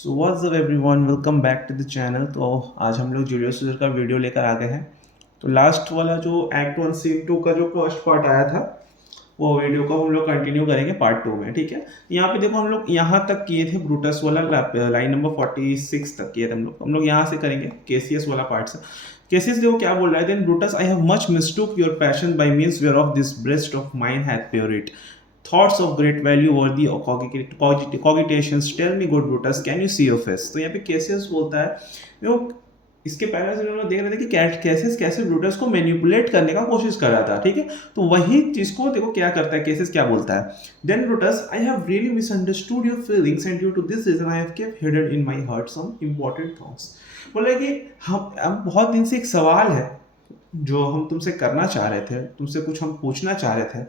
So what's up everyone, welcome back to the channel. तो आज हम लोग जूलियस सीजर का वीडियो लेकर आ गए हैं। तो लास्ट वाला जो एक्ट 1 सीन 2 का जो फर्स्ट पार्ट आया था, वो वीडियो को हम लोग कंटिन्यू करेंगे पार्ट 2 में। ठीक है, यहाँ पे देखो हम लोग यहाँ तक किए थे, ब्रूटस वाला लाइन नंबर 46 तक किए थे हम लोग यहाँ से करेंगे केसीएस वाला पार्ट से। केसीएस देखो क्या बोल रहा है, then Brutus I have much mistook your passion by means whereof this breast of mine hath pure it thoughts of great value worthy of cogitations tell me good Brutus can you see your face। तो यहाँ पे cases बोलता है, देखो इसके पहले से उन्होंने देख रहे थे कि केसेस कैसे ब्रूटस को मैनिपुलेट करने का कोशिश कर रहा था। ठीक है, तो वही चीज को देखो क्या करता है, केसेस क्या बोलता है, then Brutus I have really misunderstood your feelings and due to this reason I have kept hidden in my heart some important thoughts. बोले कि हम बहुत दिन से एक सवाल है जो हम तुमसे करना चाह रहे थे, तुमसे कुछ हम पूछना चाह रहे थे,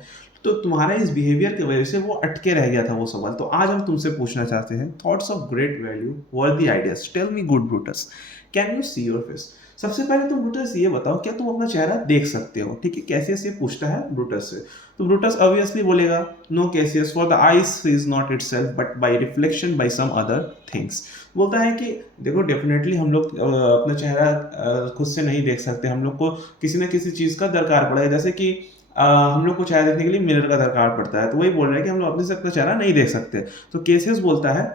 तो तुम्हारा इस बिहेवियर की वजह से वो अटके रह गया था वो सवाल। तो आज हम तुमसे पूछना चाहते हैं, thoughts of great value worthy ideas tell me good Brutus can you see your face. सबसे पहले तुम ब्रूटस ये बताओ, क्या तुम अपना चेहरा देख सकते हो। ठीक है, कैसियस ये पूछता है ब्रूटस से। तो ब्रूटस ऑब्वियसली बोलेगा, no Cassius for the eyes is not itself but by reflection by some other things. बोलता है कि देखो डेफिनेटली हम लोग अपना चेहरा खुद से नहीं देख सकते, हम लोग को किसी न किसी चीज़ का दरकार पड़ा है। जैसे कि हम लोग को चेहरा देखने के लिए मिरर का दरकार पड़ता है, तो वही बोल रहे हैं कि हम लोग अपने से अपना चेहरा नहीं देख सकते। तो केसियस बोलता है,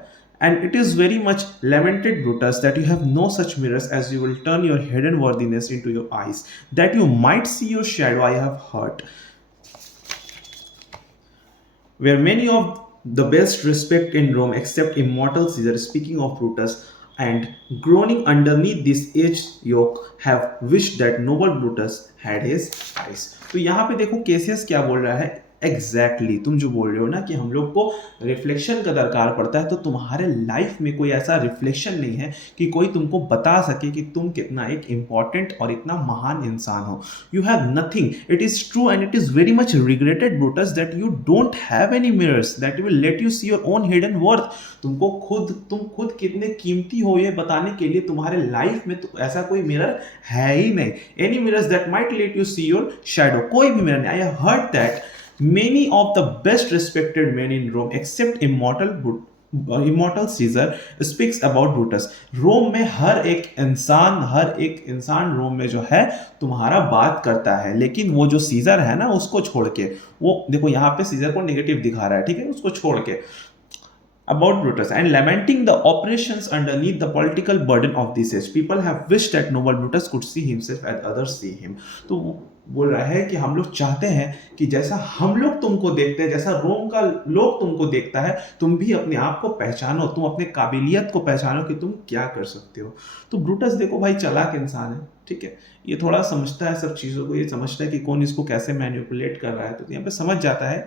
and it is very much lamented Brutus that you have no such mirrors as you will turn your hidden worthiness into your eyes that you might see your shadow I have heard where many of the best respect in Rome except immortal Caesar, speaking of Brutus, and groaning underneath this age yoke have wished that noble Brutus had his eyes। तो यहाँ पे देखो केसियस क्या बोल रहा है, exactly तुम जो बोल रहे हो ना कि हम लोग को रिफ्लेक्शन का दरकार पड़ता है, तो तुम्हारे लाइफ में कोई ऐसा रिफ्लेक्शन नहीं है कि कोई तुमको बता सके कि तुम कितना एक इंपॉर्टेंट और इतना महान इंसान हो। You have nothing, it is true and it is very much regretted Brutus that you don't have any mirrors that will let you see your own hidden worth. तुम खुद कितने कीमती हो ये बताने के लिए तुम्हारे लाइफ में तो ऐसा कोई मिरर है ही नहीं। Any mirrors that might let you see your shadow, कोई भी मिरर नहीं। I have heard that many of the best respected men in Rome except immortal Caesar speaks about Brutus। रोम में हर एक इंसान रोम में जो है तुम्हारा बात करता है, लेकिन वो जो सीजर है ना उसको छोड़ के, वो देखो यहाँ पे सीजर को नेगेटिव दिखा रहा है, ठीक है, उसको छोड़ के about Brutus and lamenting the oppressions underneath the political burden of this age people have wished that noble Brutus could see himself as others see him। तो बोल रहा है कि हम लोग चाहते हैं कि जैसा हम लोग तुमको देखते हैं, जैसा रोम का लोग तुमको देखता है, तुम भी अपने आप को पहचानो, तुम अपने काबिलियत को पहचानो कि तुम क्या कर सकते हो। तो ब्रूटस देखो भाई चालाक इंसान है, ठीक है, ये थोड़ा समझता है सब चीज़ों को, ये समझता है कि कौन इसको कैसे मैनिपुलेट कर रहा है, तो यहाँ पे समझ जाता है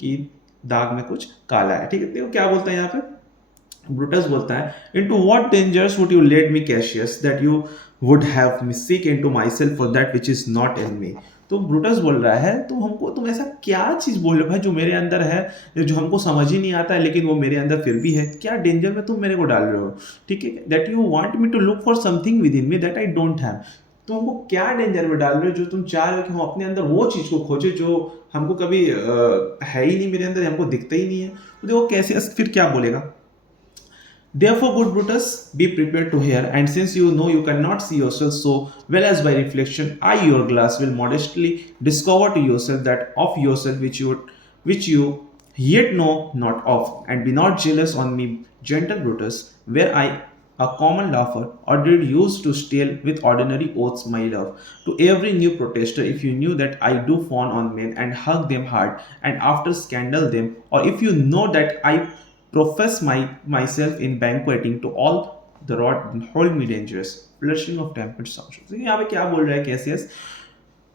कि दाग में कुछ काला है। ठीक है, देखो क्या बोलता है यहाँ पे, ब्रूटस बोलता है, into what dangers would you led me Cassius that you would have me seek into myself for that which is not in me. तो ब्रूटस बोल रहा है, तुम ऐसा क्या चीज़ बोल रहे हो भाई जो मेरे अंदर है, जो हमको समझ ही नहीं आता है लेकिन वो मेरे अंदर फिर भी है, क्या डेंजर में तुम मेरे को डाल रहे हो। ठीक है, that you want me to look for something within me that I don't have. तो हमको क्या डेंजर में डाल रहे हो जो तुम चाह रहे हो कि हम अपने अंदर वो चीज़ को खोजे जो हमको कभी है ही नहीं, मेरे अंदर हमको दिखता ही नहीं है। तो देखो कैसे फिर क्या बोलेगा, therefore good Brutus be prepared to hear, and since you know you cannot see yourself so well as by reflection, I your glass will modestly discover to yourself that of yourself which you yet know not of, and be not jealous on me gentle Brutus, where I a common laugher, or did use to steal with ordinary oaths my love to every new protester, if you knew that I do fawn on men and hug them hard and after scandal them, or if you know that I profess myself in banqueting to all the rod hold me dangerous flushing of tempered sounds। तो यहाँ पे क्या बोल रहा है Cassius,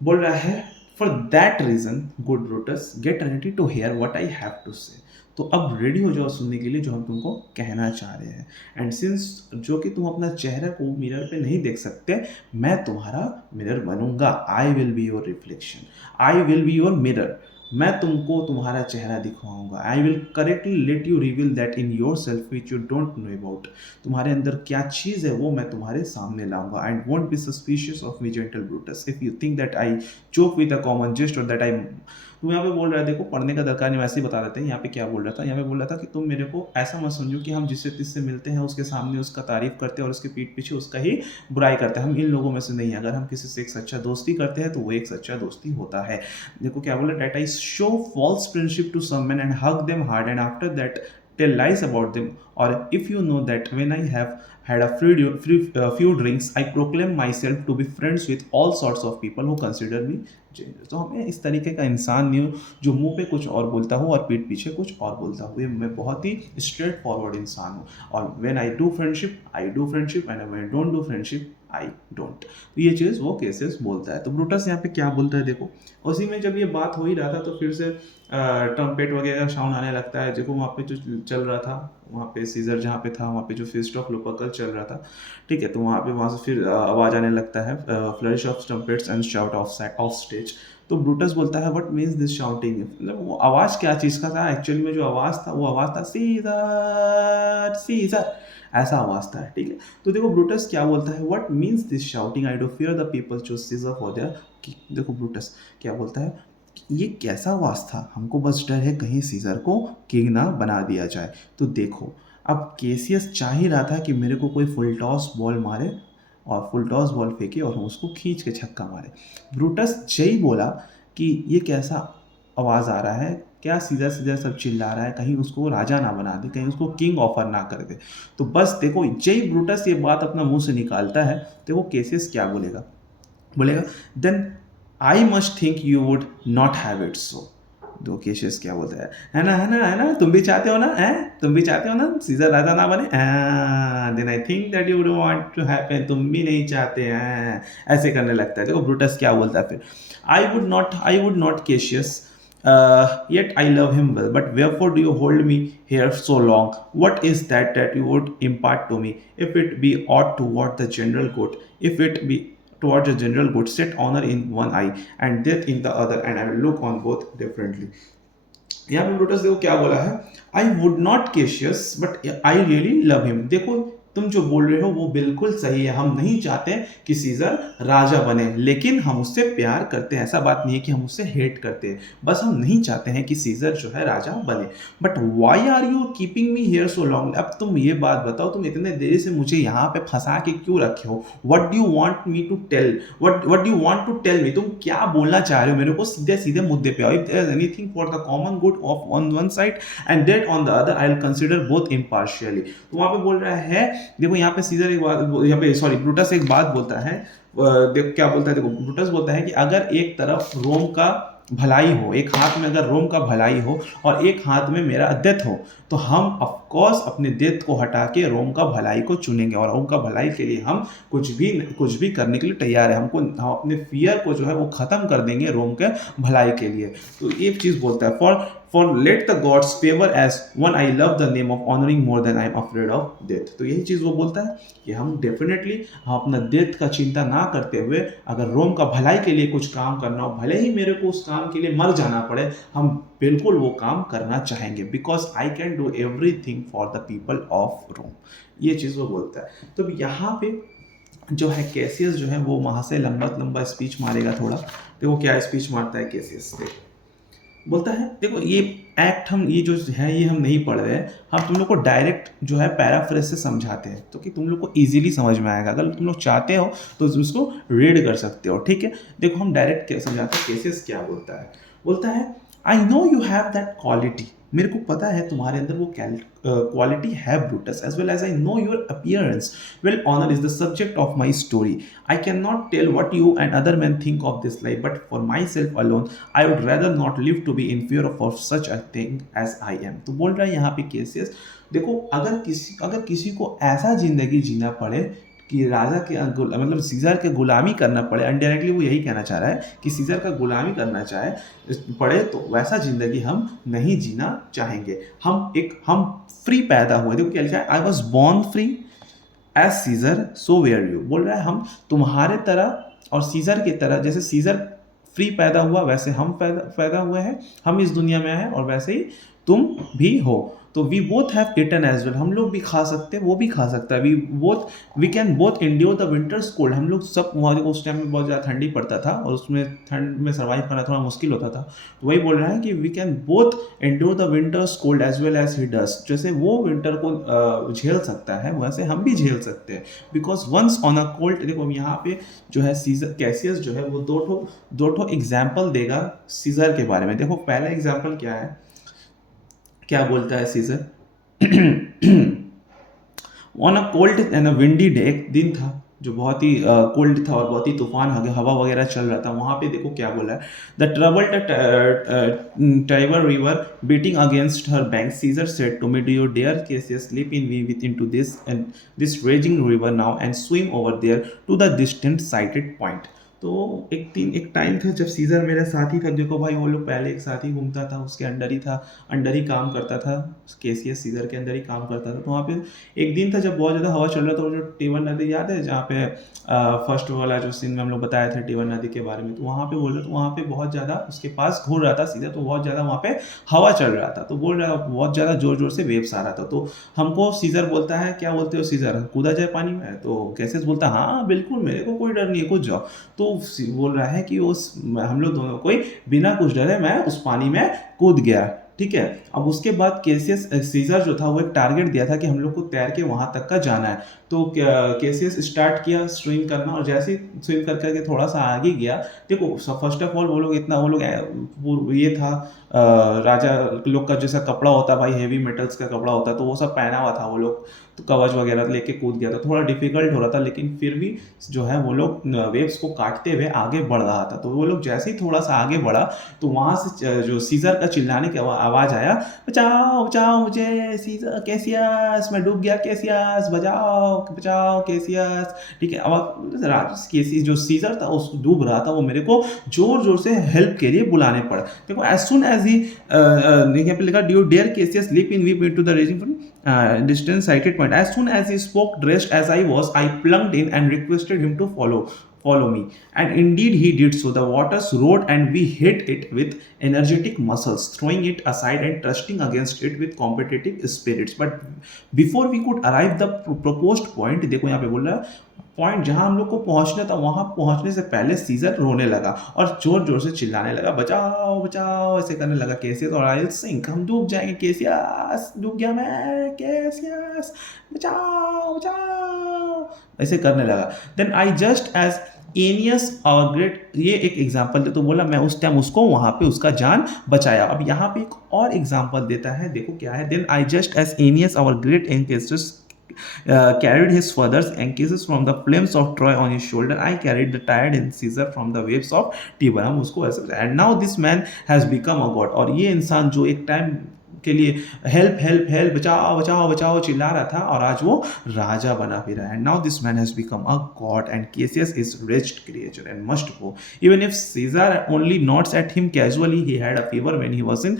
बोल रहा है for that reason good Brutus get ready to hear what I have to say. तो अब रेडी हो जाओ सुनने के लिए जो हम तुमको कहना चाह रहे हैं। एंड सिंस जो कि तुम अपना चेहरा को मिरर पे नहीं देख सकते, मैं तुम्हारा मिरर बनूंगा, I will be your reflection, I will be your mirror, मैं तुमको तुम्हारा चेहरा दिखवाऊंगा। I will correctly let you reveal that in yourself which you don't know about. तुम्हारे अंदर क्या चीज़ है वो मैं तुम्हारे सामने लाऊंगा। And won't be suspicious of me gentle Brutus if you think that I joke with a common jest or that आई तो यहाँ पे बोल रहा है, देखो पढ़ने का दरकार नहीं, वैसे ही बता देते हैं यहाँ पे क्या बोल रहा था। यहाँ पे बोल रहा था कि तुम मेरे को ऐसा मत समझो कि हम जिससे तिससे मिलते हैं उसके सामने उसका तारीफ करते हैं और उसके पीठ पीछे उसका ही बुराई करते हैं। हम इन लोगों में से नहीं हैं। अगर हम किसी से एक सच्चा दोस्ती करते हैं तो वो एक सच्चा दोस्ती होता है। देखो क्या बोला, that I show false friendship to some man and hug them hard and after that tell lies about them, or if you know that when I have had a few drinks I proclaim myself to be friends with all sorts of people who consider me dangerous। तो हमें इस तरीके का इंसान नहीं हो जो मुंह पे कुछ और बोलता हो और पीठ पीछे कुछ और बोलता हो। ये मैं बहुत ही स्ट्रेट फॉरवर्ड इंसान हूँ। और when I do friendship and when I don't do friendship I don't. तो ये चीज़ वो केसेस बोलता है। तो ब्रूटस यहाँ पे क्या बोलता है, देखो उसी में जब ये बात हो ही रहा था तो फिर से ट्रम्पेट वगैरह साउंड आने लगता है। देखो वहाँ पे जो चल रहा था, वहाँ पे सीजर जहाँ पे था वहाँ पे जो फीस्ट ऑफ लुपर्कल चल रहा था, ठीक है। तो वहाँ से फिर आवाज़ आने लगता है, flourish of trumpets and shout of stage. तो ब्रूटस बोलता है व्हाट मीन्स दिस शाउटिंग, मतलब वो आवाज़ क्या चीज़ का था। एक्चुअली में जो आवाज़ था वो आवाज़ था सीजर सीजर, ऐसा आवाज़ था, ठीक है। तो देखो ब्रूटस क्या बोलता है, what means this shouting, I do fear the people choose Caesar for their king. देखो ब्रूटस क्या बोलता है, ये कैसा आवाज़ था, हमको बस डर है कहीं सीजर को किंग ना बना दिया जाए। तो देखो अब केसियस चाह ही रहा था कि मेरे को कोई फुल टॉस बॉल मारे और फुल टॉस बॉल फेंके और हम उसको खींच के छक्का मारे। ब्रूटस जय बोला कि ये कैसा आवाज़ आ रहा है, क्या सीधा सीधा सब चिल्ला रहा है, कहीं उसको राजा ना बना दे, कहीं उसको किंग ऑफर ना कर दे। तो बस देखो जय ब्रूटस ये बात अपना मुंह से निकालता है, देखो केसियस क्या बोलेगा, बोलेगा then I must think you would not have it so. दो केशियस क्या बोलते हैं, है ना है ना है ना, तुम भी चाहते हो ना, है तुम भी चाहते हो ना सीजर राजा ना बने, then I think that you would want to happen, तुम भी नहीं चाहते हैं। ऐसे करने लगता है। देखो ब्रूटस क्या बोलता है फिर, I would not caseous yet I love him well, but wherefore do you hold me here so long? What is that you would impart to me? If it be aught toward the general good, if it be towards the general good, set honor in one eye and death in the other, and I will look on both differently। यहाँ पे Brutus देखो क्या बोला है, I would not caseous but I really love him. देखो तुम जो बोल रहे हो वो बिल्कुल सही है, हम नहीं चाहते कि सीजर राजा बने, लेकिन हम उससे प्यार करते हैं। ऐसा बात नहीं है कि हम उससे हेट करते हैं, बस हम नहीं चाहते हैं कि सीजर जो है राजा बने। But why are you keeping me here so long, अब तुम ये बात बताओ, तुम इतने देरी से मुझे यहाँ पे फंसा के क्यों रखे हो। What do you want me to tell, what do you want to tell me, तुम क्या बोलना चाह रहे हो मेरे को, सीधे सीधे मुद्दे पे आओ। If there is anything for the common good of on one side and that on the other, I will consider both impartially. तो वहाँ पे बोल रहा है, देखो यहाँ पे सीजर एक बात, यहाँ पे सॉरी ब्रूटस एक बात बोलता है, देखो क्या बोलता है, देखो ब्रूटस बोलता है कि अगर एक तरफ रोम का भलाई हो, एक हाथ में अगर रोम का भलाई हो और एक हाथ में मेरा डेथ हो, तो हम ऑफ कोर्स अपने डेथ को हटा के रोम का भलाई को चुनेंगे और रोम का भलाई के लिए हम कुछ भी करने के लिए तैयार है। हम अपने फियर को जो है वो खत्म कर देंगे रोम के भलाई के लिए। तो ये चीज़ बोलता है, for let the gods favour as one I love the name of honouring more than I am afraid of death. तो यही चीज़ वो बोलता है कि हम डेफिनेटली हम अपना डेथ का चिंता ना करते हुए अगर रोम का भलाई के लिए कुछ काम करना हो, भले ही मेरे को उस काम के लिए मर जाना पड़े, हम बिल्कुल वो काम करना चाहेंगे, because I can do everything for the people of Rome. ये चीज़ वो बोलता है। तो यहाँ पे जो है केसियस जो है वो वहाँ से लंबा स्पीच मारेगा थोड़ा। देखो क्या स्पीच मारता है केसियस, देखो बोलता है, देखो ये एक्ट हम ये जो है ये हम नहीं पढ़ रहे हैं, हम तुम लोग को डायरेक्ट जो है पैराफ्रेज से समझाते हैं तो कि तुम लोग को इजीली समझ में आएगा। अगर तुम लोग चाहते हो तो उसको रीड कर सकते हो, ठीक है। देखो हम डायरेक्ट समझाते हैं, केसेस क्या बोलता है, बोलता है I know you have that quality, मेरे को पता है तुम्हारे अंदर वो क्वालिटी है Brutus, as well as I know your appearance, well honour is the subject of my story, I can not tell what you and other man think of this life, but for my self alone I would rather not live to be in fear of such a thing as I am. तो बोल रहा है यहाँ पे cases, देखो अगर किसी को ऐसा जिंदगी जीना पड़े कि राजा के मतलब सीजर के गुलामी करना पड़े, इनडायरेक्टली वो यही कहना चाह रहा है कि सीजर का गुलामी करना पड़े, तो वैसा ज़िंदगी हम नहीं जीना चाहेंगे। हम फ्री पैदा हुए, देखो क्या लिखा है, I was born free as Caesar so were you. बोल रहा है हम तुम्हारे तरह और सीजर की तरह, जैसे सीजर फ्री पैदा हुआ वैसे हम पैदा हुए हैं, हम इस दुनिया में हैं और वैसे ही तुम भी हो। तो we both have eaten as well, हम लोग भी खा सकते हैं, वो भी खा सकता है। We can both endure the winter's cold, हम लोग सब वहाँ उस टाइम में बहुत ज़्यादा ठंडी पड़ता था और उसमें ठंड में सर्वाइव करना थोड़ा मुश्किल होता था। तो वही बोल रहा है कि we can both endure the winter's cold as well as he does, जैसे वो विंटर को झेल सकता है वैसे हम भी झेल सकते हैं। Because once on a cold, देखो यहाँ पे जो है सीजर कैसियस जो है वो दो ठो एग्जाम्पल देगा सीजर के बारे में। देखो पहला एग्जाम्पल क्या है, क्या बोलता है Caesar. On a cold and a windy day, एक दिन था जो बहुत ही कोल्ड था और बहुत ही तूफान हवा वगैरह चल रहा था। वहाँ पे देखो क्या बोला है, the troubled Tiber river beating against her bank, Caesar said to me, do you dare Cassius leap in we with into this and this raging river now and swim over there to the distant sighted point. तो एक time था जब scissor मेरा साथी था। देखो भाई वो लोग पहले एक साथ ही घूमता था, उसके अंडर ही काम करता था, केसीएस सीजर के अंदर ही काम करता था। तो वहाँ पे एक दिन था जब बहुत ज़्यादा हवा चल रहा था, वो जो टेवन नदी याद है जहाँ पे फर्स्ट वाला जो सीन में हम लोग बताए थे टेवन नदी के बारे में, तो वहाँ पे बोल रहे तो वहाँ पे बहुत ज़्यादा उसके पास घूर रहा था सीधे, तो बहुत ज़्यादा वहाँ पे हवा चल रहा था। तो बोल रहा बहुत ज़्यादा जोर जोर से वेव्स आ रहा था। तो हमको सीजर बोलता है, क्या बोलते हो सीजर, कूदा जाए पानी में? तो कैसे बोलता है हाँ बिल्कुल, मेरे को कोई डर नहीं है, कूद जाओ। तो बोल रहा है कि उस हम लोग दोनों को बिना कुछ डरे मैं उस पानी में कूद गया। ठीक है, अब उसके बाद केसियस सीजर जो था वो एक टारगेट दिया था कि हम लोग को तैर के वहां तक का जाना है। तो केसियस स्टार्ट किया स्विम करना, और जैसे ही स्विम कर करके थोड़ा सा आगे गया, देखो फर्स्ट ऑफ ऑल वो लोग ये था राजा लोग का जैसा कपड़ा होता है भाई, हेवी मेटल्स का कपड़ा होता है, तो वो सब पहना हुआ था वो लोग, तो कवच वगैरह लेके कूद गया था। थोड़ा डिफिकल्ट हो रहा था, लेकिन फिर भी जो है वो लोग वेव्स को काटते हुए आगे बढ़ रहा था। तो वो लोग जैसे ही थोड़ा सा आगे बढ़ा, तो वहां से जो सीजर का चिल्लाने की आवाज आया, बचाओ बचाओ मुझे सीजर, केसियस मैं डूब गया, केसियस बचाओ बचाओ केसियस। ठीक है, अब केसियस जो सीजर था उस डूब रहा था, वो मेरे को जोर जोर से हेल्प के लिए बुलाने पड़ा। देखो एज सुन एज ही यहाँ पे लिखा, do dare Cassius leap in weep into the raging distance sighted point. As soon as he spoke, dressed as I was, I plunged in and requested him to follow me. And indeed he did so. The waters roared and we hit it with energetic muscles, throwing it aside and thrusting against it with competitive spirits. But before we could arrive the proposed point, देखो यहाँ पे बोल रहा है point जहां हम लोग को पहुंचना था, वहां पहुंचने से पहले सीजर रोने लगा और जोर जोर से चिल्लाने लगा, बचाओ बचाओ ऐसे करने लगा। केसियस और आई सिंक, हम डूब जाएंगे, केसियस डूब गया मैं, केसियस बचाओ बचाओ ऐसे करने लगा। Then I just as Aeneas our great, ये एक एग्जाम्पल दे, तो बोला मैं उस टाइम उसको वहां पे उसका जान बचाया। अब यहाँ पे एक और एग्जाम्पल देता है, देखो क्या है, then I just as Aeneas our great ancestor carried his father's anchises from the flames of Troy on his shoulder, I carried the tired Caesar from the waves of Tiber। हम उसको ऐसे, and now this man has become a god। और ये इंसान जो एक time के लिए हेल्प हेल्प हेल्प बचाओ बचाओ बचाओ चिल्ला रहा था, और आज वो राजा बना फिरा है। Now this man has become a god and Cassius is wretched creature and must go, even if Caesar only nods at him casually। He had a fever when he was in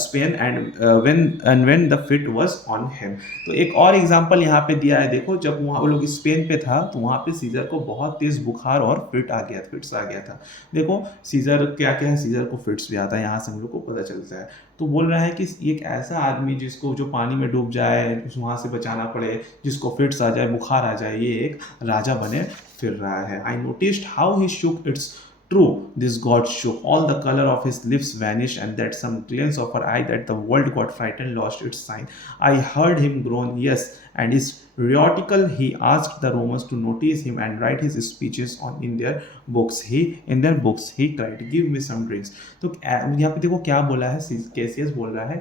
Spain and when the fit was on him। तो एक और example यहाँ पे दिया है, देखो जब वहाँ वो लोग स्पेन पे था तो वहाँ पे सीजर को बहुत तेज बुखार और फिट्स आ गया था। देखो सीजर क्या क्या है, सीजर को फिट्स भी आता है, यहाँ से हम लोग को पता चलता है। तो बोल रहा है कि एक ऐसा आदमी जिसको जो पानी में डूब जाए, वहाँ से बचाना पड़े, जिसको फिट्स आ जाए, बुखार आ जाए, ये एक राजा बने फिर रहा है। I noticed how he shook, it's true, this god shook, all the color of his lips vanished, and that some glance of her eye, that the world got frightened, lost its sign। I heard him groan, yes, and is rhetorical। He asked the Romans to notice him and write his speeches in their books। He cried, give me some drinks। तो यहाँ पे देखो क्या बोला है, Cassius बोल रहा है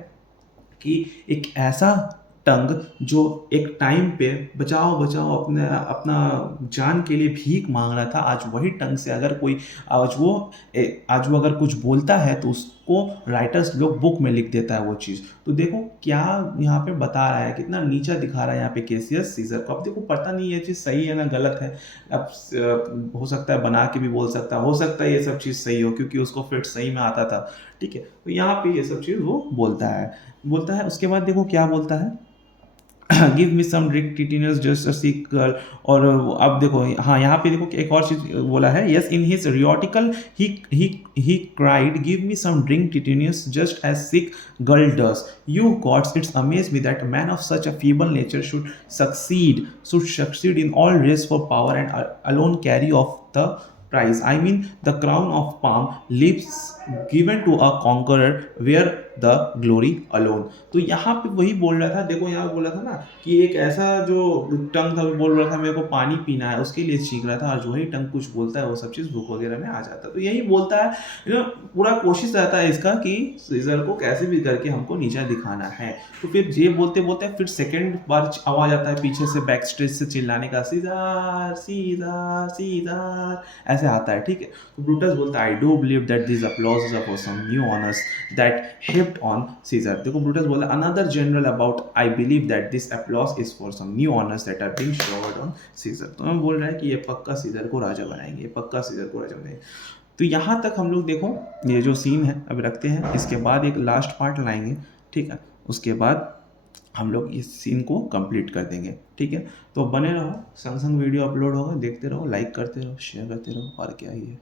कि एक ऐसा टंग जो एक टाइम पे बचाओ बचाओ अपने अपना जान के लिए भीख मांग रहा था, आज वही टंग से अगर कोई आज वो अगर कुछ बोलता है तो उसको राइटर्स लोग बुक में लिख देता है वो चीज़। तो देखो क्या यहाँ पे बता रहा है, कितना नीचा दिखा रहा है यहाँ पे केसियस सीजर को। अब देखो पता नहीं ये चीज़ सही है ना गलत है, अब हो सकता है बना के भी बोल सकता है, हो सकता है ये सब चीज़ सही हो क्योंकि उसको फिट सही में आता था। ठीक है, तो यहाँ पे ये सब चीज़ वो बोलता है। उसके बाद देखो क्या बोलता है, give me some drink Titinius just a sick girl. और अब देखो, हाँ यहाँ पे देखो कि एक और चीज बोला है, yes in his rhetorical he cried give me some drink Titinius just as sick girl does. You gods it's amaze me that man of such a feeble nature should succeed in all race for power and alone carry off the prize. I mean, the crown of palm leaves given to a conqueror where the glory alone। तो यहाँ पे वही बोल रहा था, देखो यहाँ बोला था ना कि एक ऐसा जो टंग था वो बोल रहा था मेरे को पानी पीना है, उसके लिए चीख रहा था, और जो ही टंग कुछ बोलता है वो सब चीज़ बुक वगैरह में आ जाता है। तो यही बोलता है, पूरा कोशिश रहता है इसका कि सीजर को कैसे भी करके हमको नीचा दिखाना है। तो फिर ये बोलते बोलते फिर सेकेंड बार आवाज आता है पीछे से बैक स्टेज से चिल्लाने का, सीजर सीजर सीजर ऐसे आता है, ठीक है। तो ब्रूटस बोलता है, I do believe that this applause for some new honours that heaped on Caesar. देखो ब्रूटस बोला, another general about I believe that this applause is for some new honours that are being showered on Caesar. तो हम बोल रहे हैं कि ये पक्का सीजर को राजा बनाएंगे, ये पक्का सीजर को राजा बनाएंगे। तो यहाँ तक हम लोग देखो ये जो सीन है अब रखते हैं, इसके बाद एक लास्ट पार्ट लाएंगे, ठीक है। उसके बाद हम लोग इस सीन को कंप्लीट कर देंगे, ठीक है। तो बने रहो, संग संग वीडियो अपलोड होगा, देखते रहो, लाइक करते रहो, शेयर करते रहो, और क्या ही है।